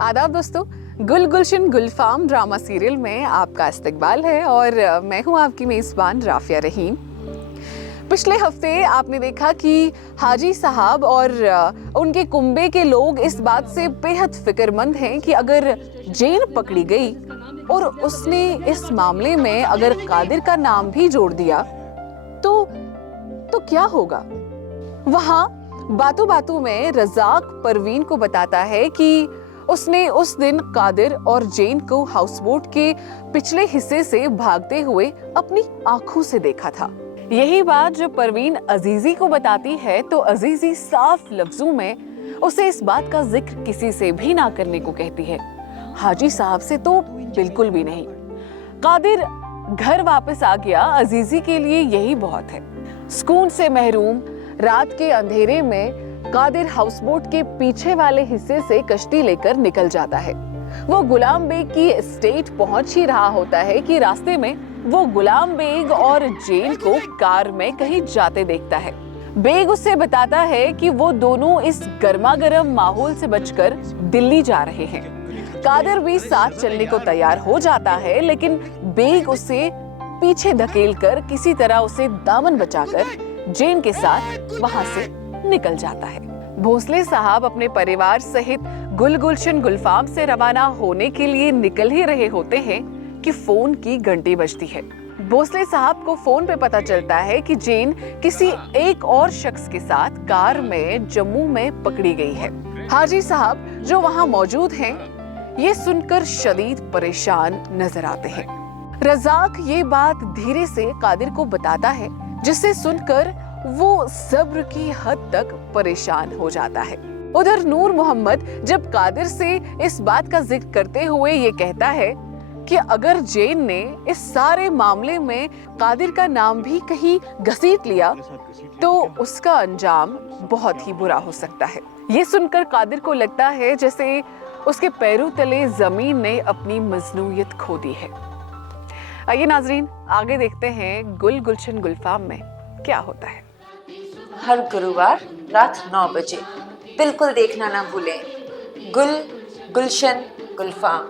आदाब दोस्तों, गुल गुलशन गुलफाम ड्रामा सीरियल में आपका इस्तकबाल है और मैं हूं आपकी मेज़बान राफिया रहीम। पिछले हफ्ते आपने देखा कि हाजी साहब और उनके कुंबे के लोग इस बात से बेहद फिक्रमंद हैं कि अगर जेन पकड़ी गई और उसने इस मामले में अगर कादिर का नाम भी जोड़ दिया तो क्या होगा। वहां बातों बातों में रज़ाक परवीन को बताता है कि उसने उस दिन कादिर और जेन को हाउसबोट के पिछले हिस्से से भागते हुए अपनी आंखों से देखा था। यही बात जब परवीन अजीजी को बताती है तो अजीजी साफ लफ्जों में उसे इस बात का जिक्र किसी से भी ना करने को कहती है। हाजी साहब से तो बिल्कुल भी नहीं। कादिर घर वापस आ गया, अजीजी के लिए यही बहुत है। सुकून से महरूम रात के अंधेरे में कादिर हाउसबोट के पीछे वाले हिस्से से कश्ती लेकर निकल जाता है। वो गुलाम बेग की एस्टेट पहुंच ही रहा होता है कि रास्ते में वो गुलाम बेग और जेन को कार में कहीं जाते देखता है। बेग उससे बताता है कि वो दोनों इस गर्मागर्म माहौल से बचकर दिल्ली जा रहे हैं। कादिर भी साथ चलने को तैयार हो जाता है, लेकिन बेग उसे पीछे धकेलकर किसी तरह उसे दामन बचाकर जेन के साथ वहां से निकल जाता है। भोसले साहब अपने परिवार सहित गुल गुलशन गुलफाम से रवाना होने के लिए निकल ही रहे होते हैं कि फोन की घंटी बजती है। भोसले साहब को फोन पे पता चलता है कि जेन किसी एक और शख्स के साथ कार में जम्मू में पकड़ी गई है। हाजी साहब जो वहां मौजूद हैं, ये सुनकर शदीद परेशान नजर आते हैं। रज़ाक ये बात धीरे से कादिर को बताता है, जिसे सुनकर वो सब्र की हद तक परेशान हो जाता है। उधर नूर मोहम्मद जब कादिर से इस बात का जिक्र करते हुए ये कहता है कि अगर जेन ने इस सारे मामले में कादिर का नाम भी कहीं घसीट लिया तो उसका अंजाम बहुत ही बुरा हो सकता है। ये सुनकर कादिर को लगता है जैसे उसके पैरों तले जमीन ने अपनी मजनूयत खो दी है। आइए नाजरीन, आगे देखते हैं गुल गुलशन गुलफाम में क्या होता है। हर गुरुवार रात 9 बजे बिल्कुल देखना ना भूलें गुल गुलशन गुलफाम।